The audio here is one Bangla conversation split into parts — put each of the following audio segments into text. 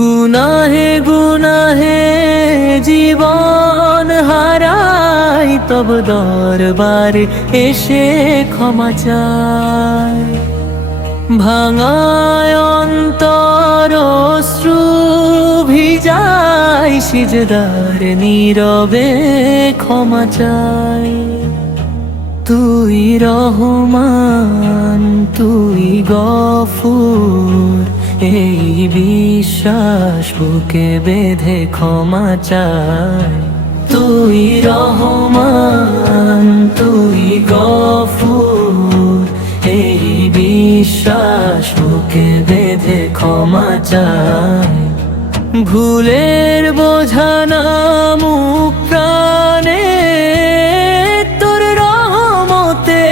গুনাহে গুনাহে জীবন হারাই, তব দরবারে এসে ক্ষমা চাই। ভাঙায় অন্তর অশ্রু ভিজাই, সিজদার নীরবে ক্ষমা চাই। তুই রহমান, তুই গফুর, এই বিশ্বাস বুকে বেঁধে ক্ষমা চাই। তুই রহমান, তুই গফুর, এই বিশ্বাস বুকে বেঁধে ক্ষমা চাই। ভুলের বোঝা না মুখ প্রাণে, তোর রহমতে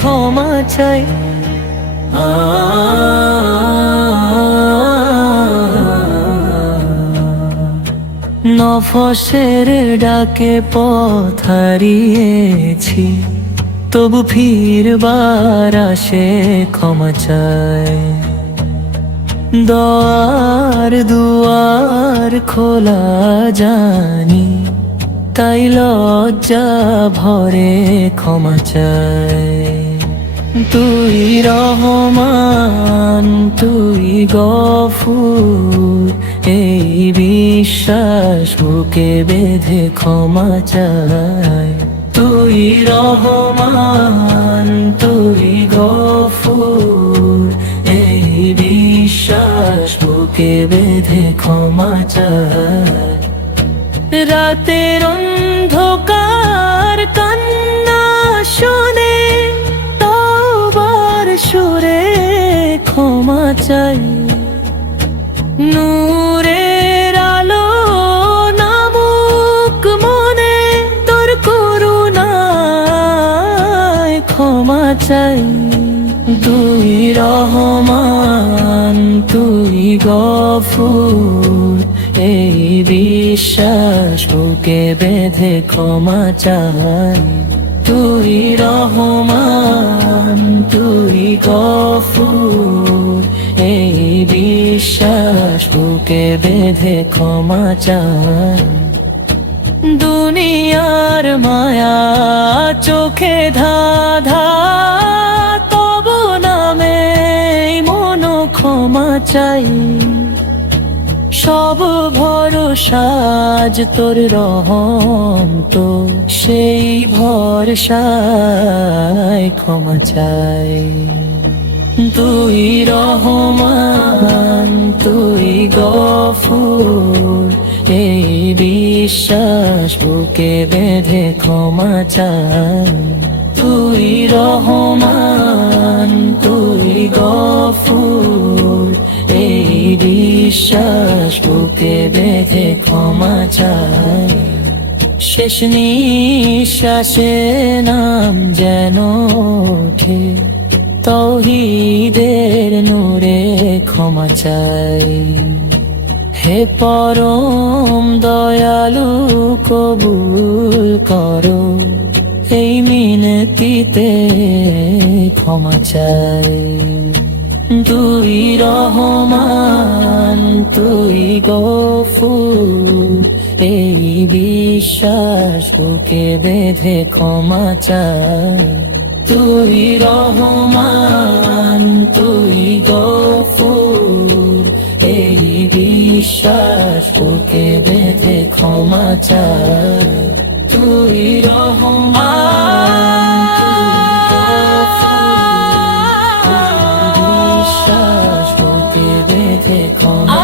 ক্ষমা চাই। নফসের ডাকে পথ হারিয়েছি, তবু ফিরবার আসে ক্ষমা চাই। দ্বার দুয়ার খোলা জানি, তাই লজ্জা ভরে ক্ষমা চাই। তুই রহমান, তুই গফুর, এই বিশ্বাস বুকে বেঁধে ক্ষমা চাই। তুই রহমান, তুই গফুর, এই বিশ্বাস বুকে বেঁধে ক্ষমা চাই। রাতের অন্ধকার কান্না শুনে তওবার সুরে ক্ষমা চাই। নূরের আলো নামুক মনে, তোর করুণায় ক্ষমা চাই। তুই রহমান, তুই গফুর, এই বিশ্বাস বুকে বেঁধে ক্ষমা চাই। তুই রহমান, তুই গফুর, এই বিশ্বাস বুকে বেঁধে ক্ষমা চাই। দুনিয়ার মায়া চোখে ধাঁধা, তব নামে মন ক্ষমা চাই। সব ভরসা আজ তোর রহম, তো সেই ভরসায় ক্ষমা চাই। তুই রহমান, তুই গফুর, এই বিশ্বাস বুকে বেঁধে ক্ষমা চাই। তুই রহমান, তুই গফুর, এই বিশ্বাস বুকে বেঁধে ক্ষমা চাই। শেষ নিঃশ্বাসে নাম যেন ওঠে, তাওহীদের নূরে ক্ষমা চাই। হে পরম দয়ালু, কবুল করো এই মিনতিতে ক্ষমা চাই। তুই রহমান, তুই গফুর, এই বিশ্বাস বুকে বেঁধে ক্ষমা চাই। তুই রহমান, তুই গফুর, এই বিশ্বাস বুকে বেঁধে ক্ষমা চাই। তুই রহমান, তুই গফুর, বিশ্বাস বুকে বেঁধে ক্ষমা